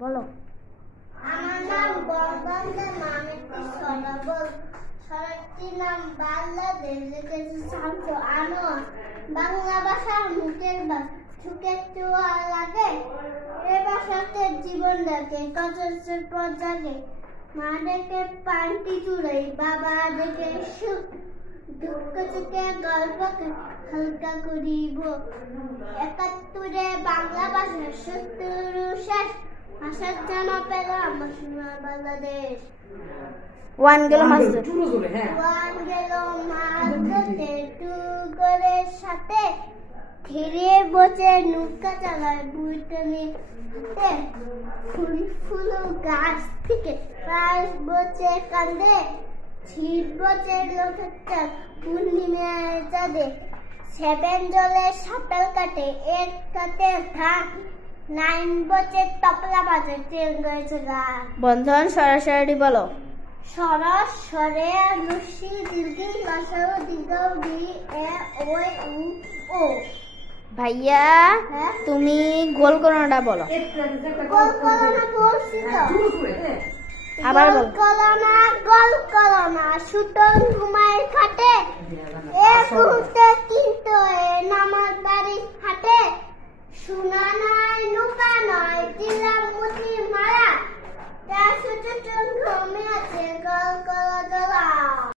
বলো। আমার নাম বঙ্গবন্ধু মামিতি সরবল। সড়কটির নাম বাংলাদেশ, লিখেছে শামসু আনোয়ার। বাংলা ভাষা মুখের বাস, সুখে চুয়া লাগে। এ ভাষাতে জীবন রাখে, কচের পর জাগে। মা ডেকে পান্তি চুড়াই, বাবা ডেকে সুখ। দুঃখ সুখে গল্পকে হালকা করিব। ৭১ বাংলা ভাষা ৭০ শেষ। ভাষার যেন পেল আমার সোনার বাংলাদেশ। ওয়ান গেল মাছ ওয়ান গেল মাছ ধরতে, টু করে সাথে। ধীরে বসে নৌকা চালায় বুড়িটা নিয়ে হাতে। ফুল ফুল গাছ থেকে গাছ বসে কান্দে। ছিট বসে লোকের চাল পূর্ণিমার চাঁদে। 7 জলে সাপেল কাটে, 8 কাটে ধান। 9 বসে তবলা বাজে, 10 গেছে গান। বন্ধন সরাসরি বলো। সরস সরে রুশি দীর্ঘি লসাও দীর্ঘ দি এ ওই উ ও। ভাইয়া হ্যাঁ? তুমি গোল করোনাটা বলো। গোল করোনা বলছি তো। আবার গোল বলো। করোনা সুতন ঘুমায় খাটে। এ মুহূর্তে কিন্তু এ নামাজ বাড়ি হাটে।